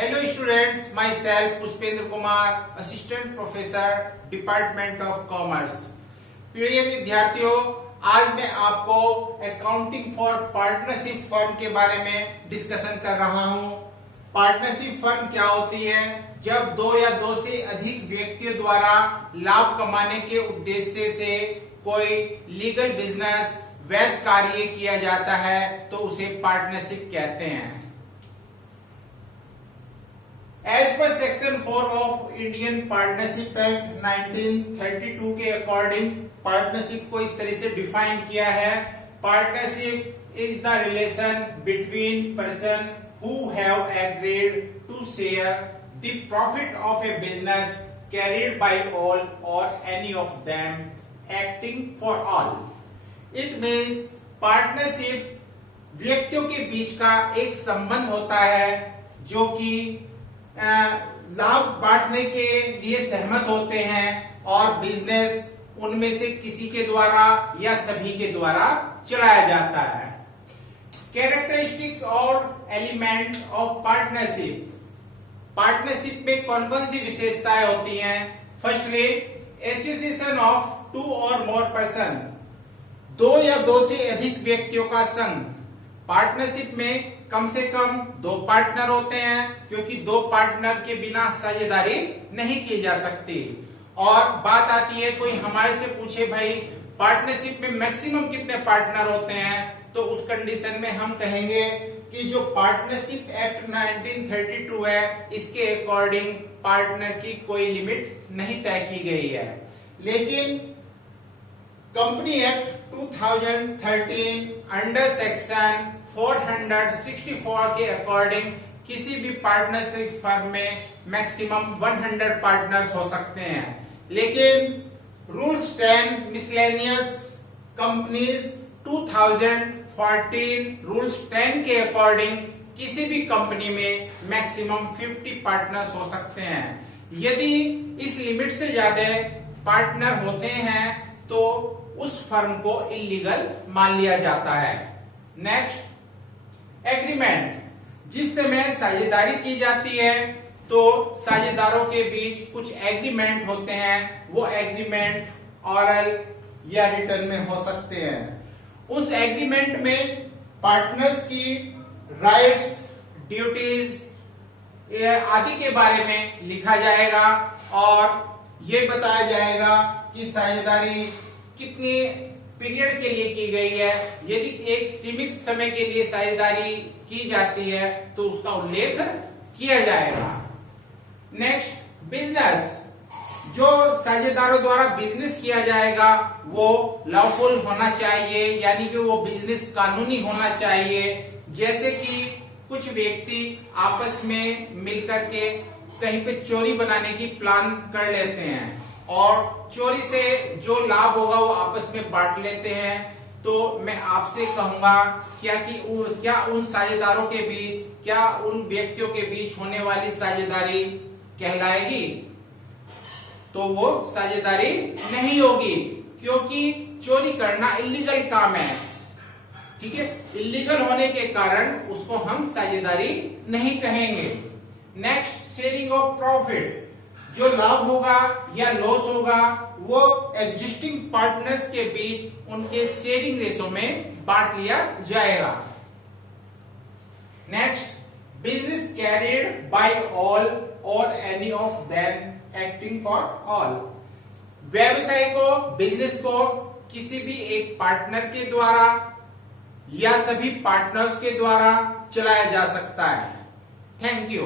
Hello students, myself Pushpendra Kumar, Assistant Professor, Department of Commerce. प्रिय विद्यार्थियों, आज मैं आपको अकाउंटिंग फॉर पार्टनरशिप फर्म के बारे में डिस्कशन कर रहा हूं। पार्टनरशिप फर्म क्या होती है? जब दो या दो से अधिक व्यक्तियों द्वारा लाभ कमाने के उद्देश्य से कोई लीगल बिजनेस वैध कार्य किया जाता है तो उसे पार्टनरशिप कहते हैं। As per section 4 of Indian partnership act 1932 के अकॉर्डिंग पार्टनरशिप को इस तरह से डिफाइन किया है। Partnership is the relation between person who have agreed to share the profit of a business carried by all और any of them acting for all. It means partnership व्यक्तियों के बीच का एक संबंध होता है जो कि लाभ बांटने के लिए सहमत होते हैं और बिजनेस उनमें से किसी के द्वारा या सभी के द्वारा चलाया जाता है। कैरेक्टरिस्टिक्स और एलिमेंट ऑफ पार्टनरशिप। पार्टनरशिप में कौन कौन सी विशेषताएं होती हैं? फर्स्टली, एसोसिएशन ऑफ टू और मोर पर्सन, दो या दो से अधिक व्यक्तियों का संघ। पार्टनरशिप में कम से कम दो पार्टनर होते हैं क्योंकि दो पार्टनर के बिना साझेदारी नहीं की जा सकती। और बात आती है, कोई हमारे से पूछे भाई पार्टनरशिप में मैक्सिमम कितने पार्टनर होते हैं, तो उस कंडीशन में हम कहेंगे कि जो पार्टनरशिप एक्ट 1932 है इसके अकॉर्डिंग पार्टनर की कोई लिमिट नहीं तय की गई है। लेकिन कंपनी एक्ट 2013 अंडर सेक्शन 464 के अकॉर्डिंग किसी भी पार्टनरशिप फर्म में मैक्सिमम 100 पार्टनर्स हो सकते हैं। लेकिन रूल्स 10 मिसलेनियस कंपनीज 2014 रूल्स 10 के अकॉर्डिंग किसी भी कंपनी में मैक्सिमम 50 पार्टनर्स हो सकते हैं। यदि इस लिमिट से ज्यादा पार्टनर होते हैं तो उस फर्म को इलीगल मान लिया जाता है। Next, agreement. जिस समय साझेदारी की जाती है तो साझेदारों के बीच कुछ एग्रीमेंट होते हैं। वो एग्रीमेंट ऑरल या रिटन में हो सकते हैं। उस एग्रीमेंट में पार्टनर्स की राइट्स, ड्यूटीज आदि के बारे में लिखा जाएगा और ये बताया जाएगा कि साझेदारी कितनी पीरियड के लिए की गई है। यदि एक सीमित समय के लिए साझेदारी की जाती है तो उसका उल्लेख किया जाएगा। Next, business. जो साझेदारों द्वारा बिजनेस किया जाएगा वो लॉफुल होना चाहिए, यानी कि वो बिजनेस कानूनी होना चाहिए। जैसे कि कुछ व्यक्ति आपस में मिलकर के कहीं पे चोरी बनाने की प्लान कर लेते हैं और चोरी से जो लाभ होगा वो आपस में बांट लेते हैं। तो मैं आपसे कहूंगा क्या उन साझेदारों के बीच, क्या उन व्यक्तियों के बीच होने वाली साझेदारी कहलाएगी? तो वो साझेदारी नहीं होगी क्योंकि चोरी करना इलीगल काम है। ठीक है, इलीगल होने के कारण उसको हम साझेदारी नहीं कहेंगे। Next, sharing of profit. जो लाभ होगा या लॉस होगा वो एग्जिस्टिंग पार्टनर्स के बीच उनके शेयरिंग रेशो में बांट लिया जाएगा। Next, business carried by all और any of them acting for all. व्यवसाय को, बिजनेस को किसी भी एक पार्टनर के द्वारा या सभी पार्टनर्स के द्वारा चलाया जा सकता है। Thank you.